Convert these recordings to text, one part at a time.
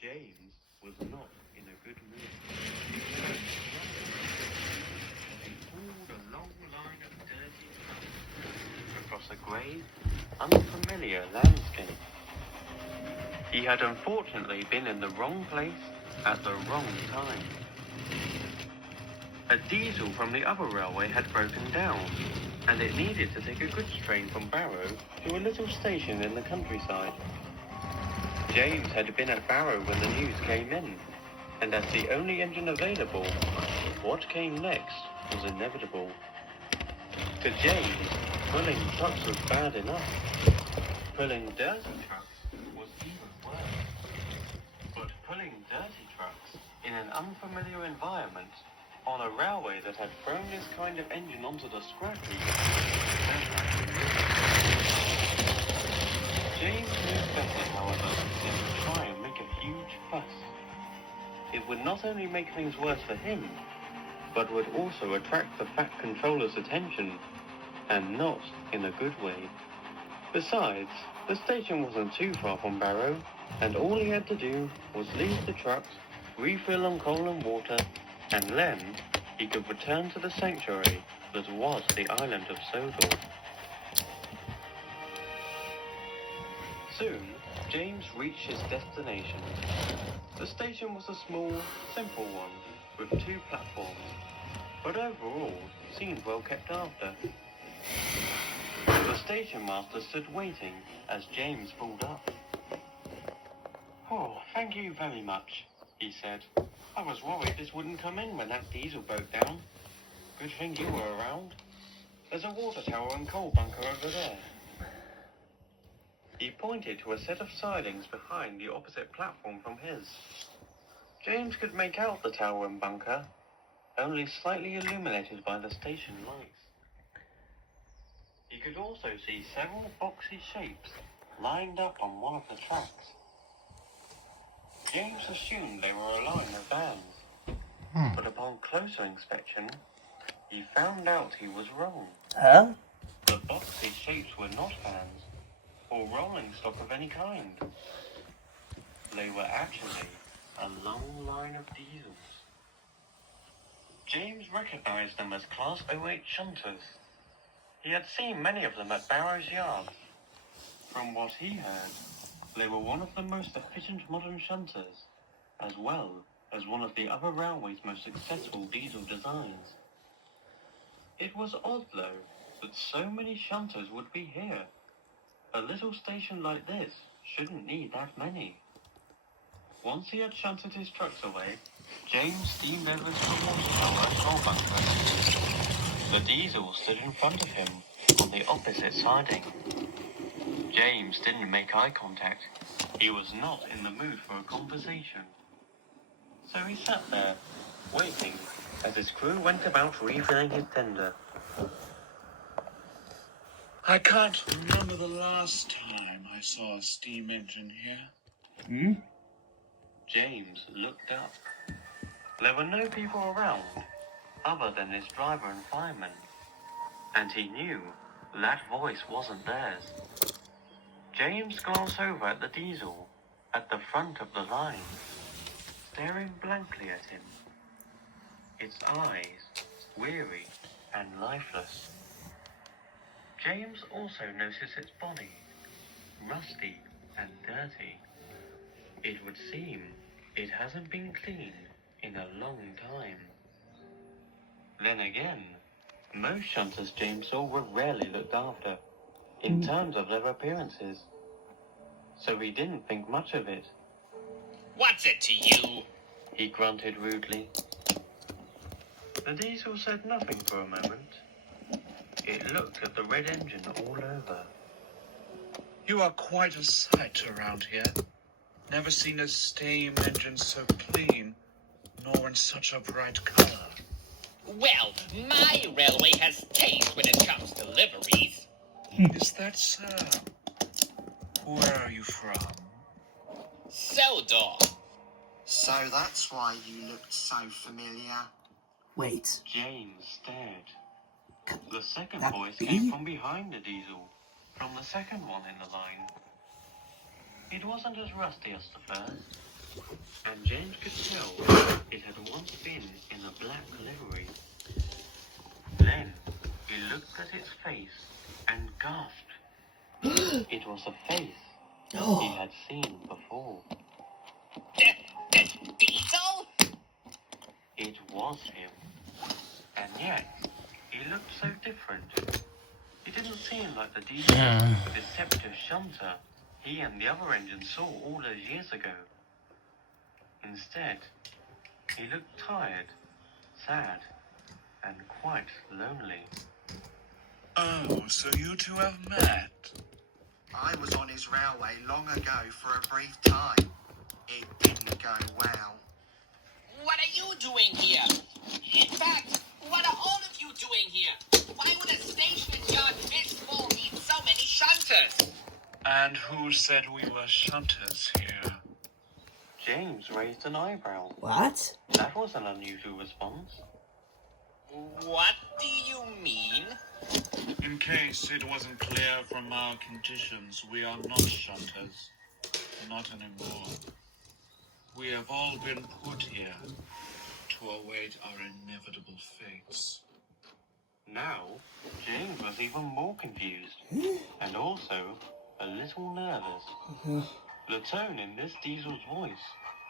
James was not in a good mood. He pulled a long line of dirty tracks across a grey, unfamiliar landscape. He had unfortunately been in the wrong place at the wrong time. A diesel from the other railway had broken down, and it needed to take a goods train from Barrow to a little station in the countryside. James had been at Barrow when the news came in, and as the only engine available, what came next was inevitable. For James, pulling trucks was bad enough. Pulling dirty trucks was even worse. But pulling dirty trucks in an unfamiliar environment on a railway that had thrown this kind of engine onto the scrap heap, James knew better, however, than to try and make a huge fuss. It would not only make things worse for him, but would also attract the Fat Controller's attention, and not in a good way. Besides, the station wasn't too far from Barrow, and all he had to do was leave the trucks, refill on coal and water, and then he could return to the sanctuary that was the island of Sodor. Soon, James reached his destination. The station was a small, simple one, with 2 platforms, but overall seemed well kept after. The station master stood waiting as James pulled up. "Oh, thank you very much," he said. "I was worried this wouldn't come in when that diesel broke down. Good thing you were around. There's a water tower and coal bunker over there." He pointed to a set of sidings behind the opposite platform from his. James could make out the tower and bunker, only slightly illuminated by the station lights. He could also see several boxy shapes lined up on one of the tracks. James assumed they were a line of vans, but upon closer inspection, he found out he was wrong. Huh? The boxy shapes were not vans, or rolling stock of any kind. They were actually a long line of diesels. James recognized them as Class 08 shunters. He had seen many of them at Barrow's yard. From what he heard, they were one of the most efficient modern shunters, as well as one of the other railway's most successful diesel designs. It was odd, though, that so many shunters would be here. A little station like this shouldn't need that many. Once he had shunted his trucks away, James steamed over to the water tower and coal bunker. The diesel stood in front of him on the opposite siding. James didn't make eye contact. He was not in the mood for a conversation. So he sat there, waiting as his crew went about refilling his tender. I can't remember the last time I saw a steam engine here. James looked up. There were no people around, other than his driver and fireman, and he knew that voice wasn't theirs. James glanced over at the diesel, at the front of the line, staring blankly at him, its eyes weary and lifeless. James also noticed its body, rusty and dirty. It would seem it hasn't been cleaned in a long time. Then again, most shunters James saw were rarely looked after, in terms of their appearances. So he didn't think much of it. "What's it to you?" He grunted rudely. The diesel said nothing for a moment. It looked at the red engine all over. You are quite a sight around here. Never seen a steam engine so clean, nor in such a bright color. Well, my railway has taste when it comes to liveries. Is that so? Where are you from? Sodor. So that's why you looked so familiar. Wait. James stared. The second that voice be? came from behind the diesel, from the second one in the line. It wasn't as rusty as the first, and James could tell it had once been in a black livery. Then he looked at its face and gasped. It was a face he had seen before. Diesel? It was him. And yet, he looked so different. He didn't seem like the deceptive shunter he and the other engines saw all those years ago. Instead, he looked tired, sad, and quite lonely. Oh, so you two have met? I was on his railway long ago for a brief time. It didn't go well. What are you doing here? In fact, what are all of you doing here? Why would a station yard this full need so many shunters? And who said we were shunters here? James raised an eyebrow. What? That was an unusual response. What do you mean? In case it wasn't clear from our conditions, we are not shunters. Not anymore. We have all been put here to await our inevitable fates. Now, James was even more confused, and also a little nervous. The tone in this Diesel's voice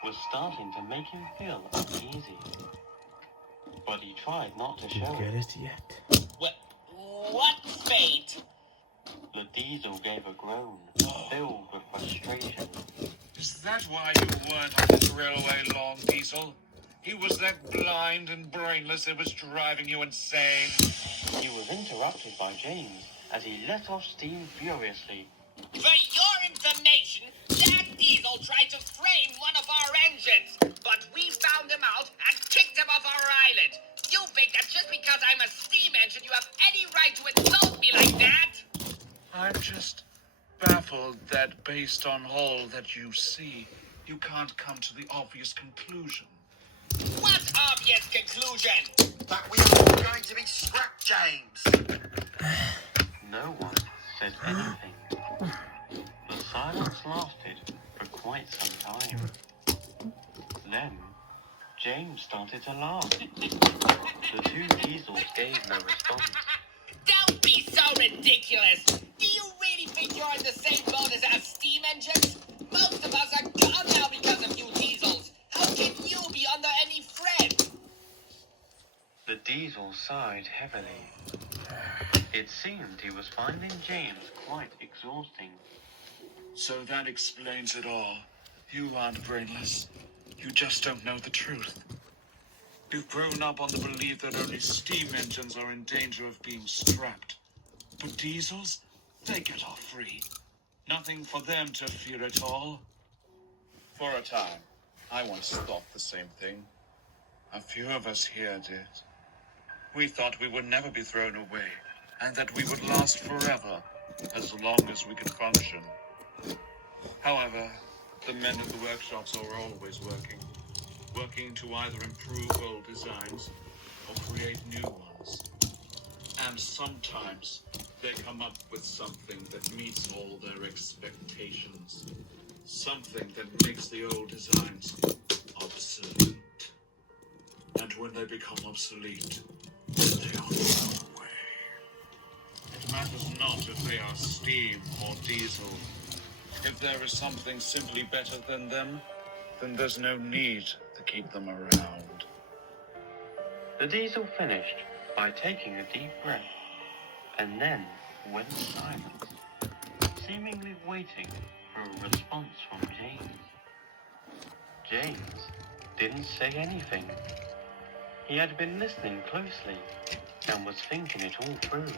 was starting to make him feel uneasy. But he tried not to show Get it. it yet? What fate? The Diesel gave a groan, filled with frustration. Is that why you weren't on this railway long, Diesel? He was that blind and brainless it was driving you insane. He was interrupted by James as he let off steam furiously. For your information, that Diesel tried to frame one of our engines, but we found him out and kicked him off our island. You think that just because I'm a steam engine, you have any right to insult me like that? I'm just baffled that based on all that you see, you can't come to the obvious conclusion. What obvious conclusion? That we are all going to be scrapped, James. No one said anything. The silence lasted for quite some time. Then, James started to laugh. The two Diesels gave no response. Don't be so ridiculous. Do you really think you're in the same boat as our steam engines? Most of us are gone now because of you Diesels. How can you be under any threat? The Diesel sighed heavily. It seemed he was finding James quite exhausting. So that explains it all. You aren't brainless. You just don't know the truth. You've grown up on the belief that only steam engines are in danger of being scrapped. But diesels, they get off free. Nothing for them to fear at all. For a time, I once thought the same thing. A few of us here did. We thought we would never be thrown away, and that we would last forever, as long as we could function. However, the men in the workshops are always working to either improve old designs or create new ones. And sometimes they come up with something that meets all their expectations. Something that makes the old designs obsolete. And when they become obsolete, they are thrown away. It matters not if they are steam or diesel. If there is something simply better than them, then there's no need to keep them around. The Diesel finished by taking a deep breath, and then went silent, seemingly waiting for a response from James. James didn't say anything. He had been listening closely and was thinking it all through.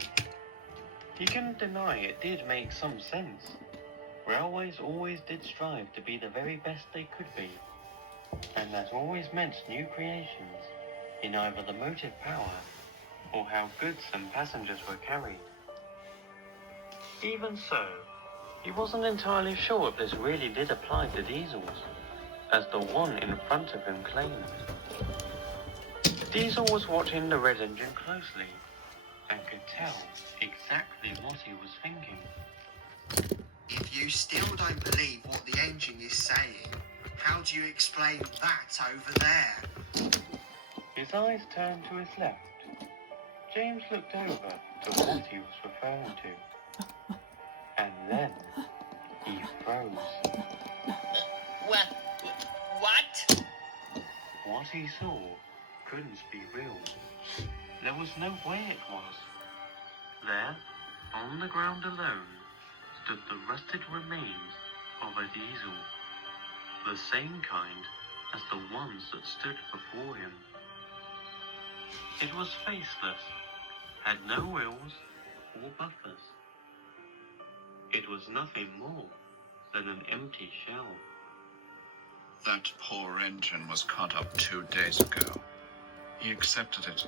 He couldn't deny it did make some sense. Railways always did strive to be the very best they could be, and that always meant new creations in either the motive power or how goods and passengers were carried. Even so, he wasn't entirely sure if this really did apply to diesels, as the one in front of him claimed. Diesel was watching the red engine closely and could tell exactly what he was thinking. If you still don't believe what the engine is saying, How do you explain that over there? His eyes turned to his left. James looked over to what he was referring to. And then he froze. What? What he saw couldn't be real. There was no way it was. There, on the ground alone, stood the rusted remains of a diesel. The same kind as the ones that stood before him. It was faceless, had no wheels or buffers. It was nothing more than an empty shell. That poor engine was cut up 2 days ago. He accepted it,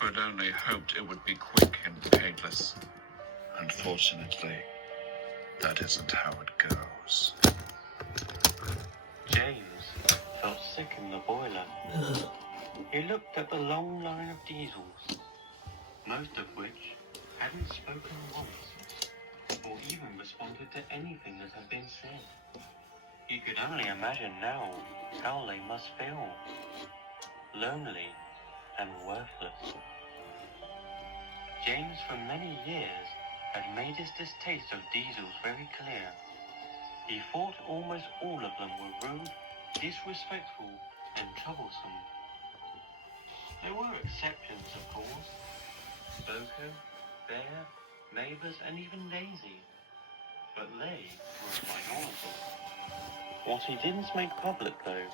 but only hoped it would be quick and painless. Unfortunately, that isn't how it goes. James felt sick in the boiler. He looked at the long line of diesels, most of which hadn't spoken once, or even responded to anything that had been said. He could only imagine now how they must feel. Lonely and worthless. James for many years had made his distaste of diesels very clear. He thought almost all of them were rude, disrespectful, and troublesome. There were exceptions, of course. Boko, Bear, Neighbours, and even Daisy. But they were a minority. What he didn't make public, though,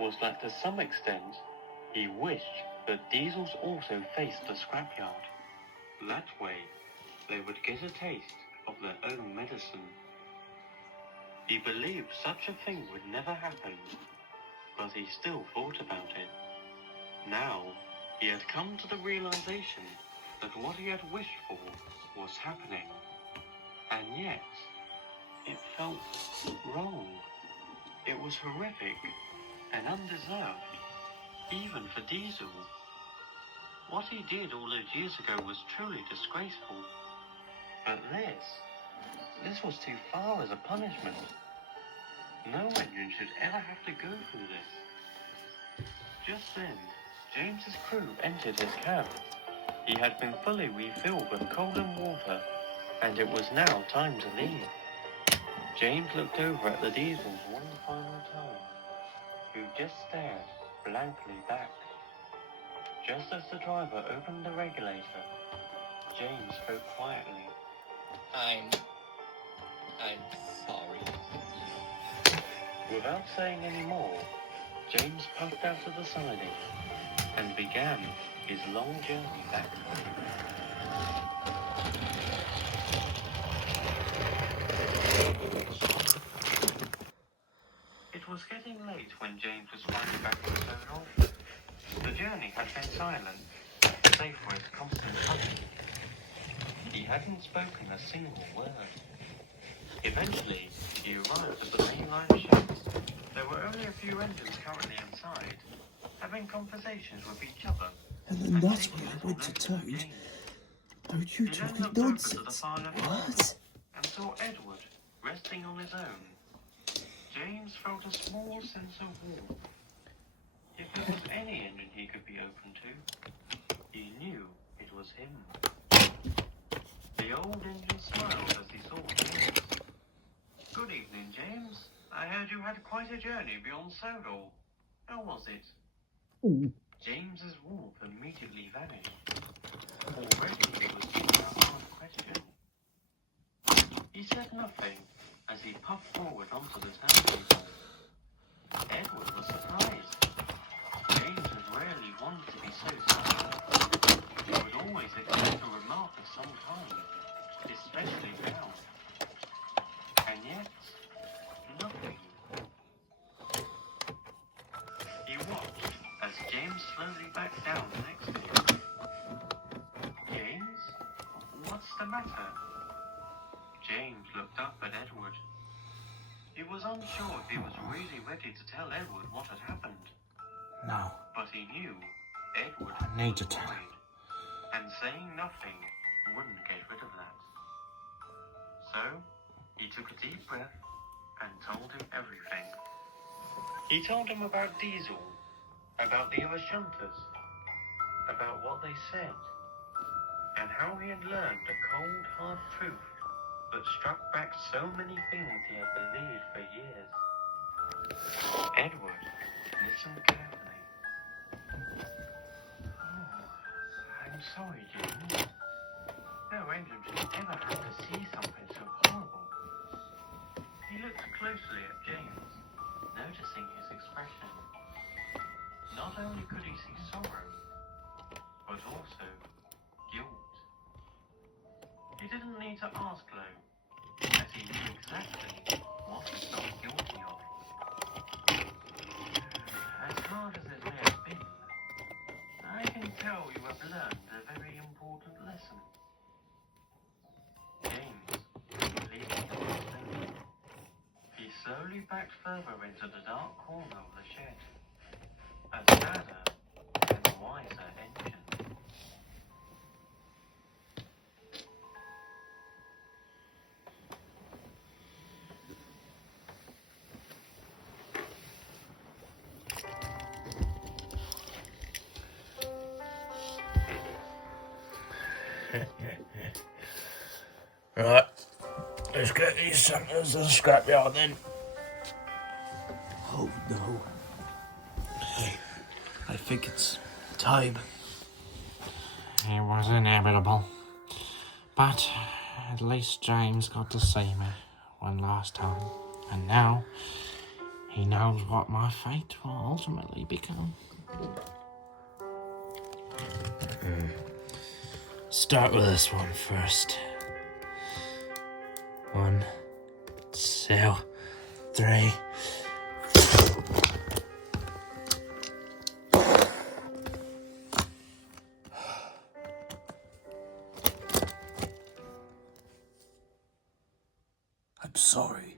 was that to some extent, he wished that diesels also faced the scrapyard. That way, they would get a taste of their own medicine. He believed such a thing would never happen, but he still thought about it. Now, he had come to the realization that what he had wished for was happening. And yet, it felt wrong. It was horrific and undeserved, even for Diesel. What he did all those years ago was truly disgraceful. But this was too far as a punishment. No engine should ever have to go through this. Just then, James's crew entered his cab. He had been fully refilled with coal and water, and it was now time to leave. James looked over at the diesels one final time, who just stared blankly back. Just as the driver opened the regulator, James spoke quietly. I'm sorry. Without saying any more, James puffed out of the siding and began his long journey back home. It was getting late when James was finally back in Stonehall. The journey had been silent, save for its constant humming. He hadn't spoken a single word. Eventually, he arrived at the main line shed. There were only a few engines currently inside, having conversations with each other. And then that's when I went to Toad. Toad, you talking nonsense. What? And saw Edward resting on his own. James felt a small sense of warmth. If there was any engine he could be open to, he knew it was him. The old engine smiled as he saw James. Good evening, James. I heard you had quite a journey beyond Sodor. How was it? James's warmth immediately vanished. Already he was given a hard question. He said nothing as he puffed forward onto the turnpike. Edward was surprised. James had rarely wanted to be so silent. He would always expect a remark of some kind, especially now. And yet, nothing. He watched as James slowly backed down next to him. James? What's the matter? James looked up at Edward. He was unsure if he was really ready to tell Edward what had happened. No. But he knew Edward I need was to tell him. worried, and saying nothing wouldn't get rid of that. So, he took a deep breath and told him everything. He told him about Diesel, about the other shunters, about what they said, and how he had learned a cold, hard truth that struck back so many things he had believed for years. Edward listened carefully. Oh, I'm sorry, James. No angel should ever have to see something so horrible. He looked closely at James, noticing his expression. Not only could he see sorrow, but also guilt. He didn't need to ask Lo, as he knew exactly what he felt guilty of. As hard as it may have been, I can tell you have learned a very important lesson. James, leaving the station, he slowly backed further into the dark corner of the shed. A sadder and wiser engine. Right, let's get these shunters to the scrapyard then. Oh no. I think it's time. It was inevitable. But at least James got to see me one last time. And now he knows what my fate will ultimately become. Start with this one first. 1, 2, 3. I'm sorry.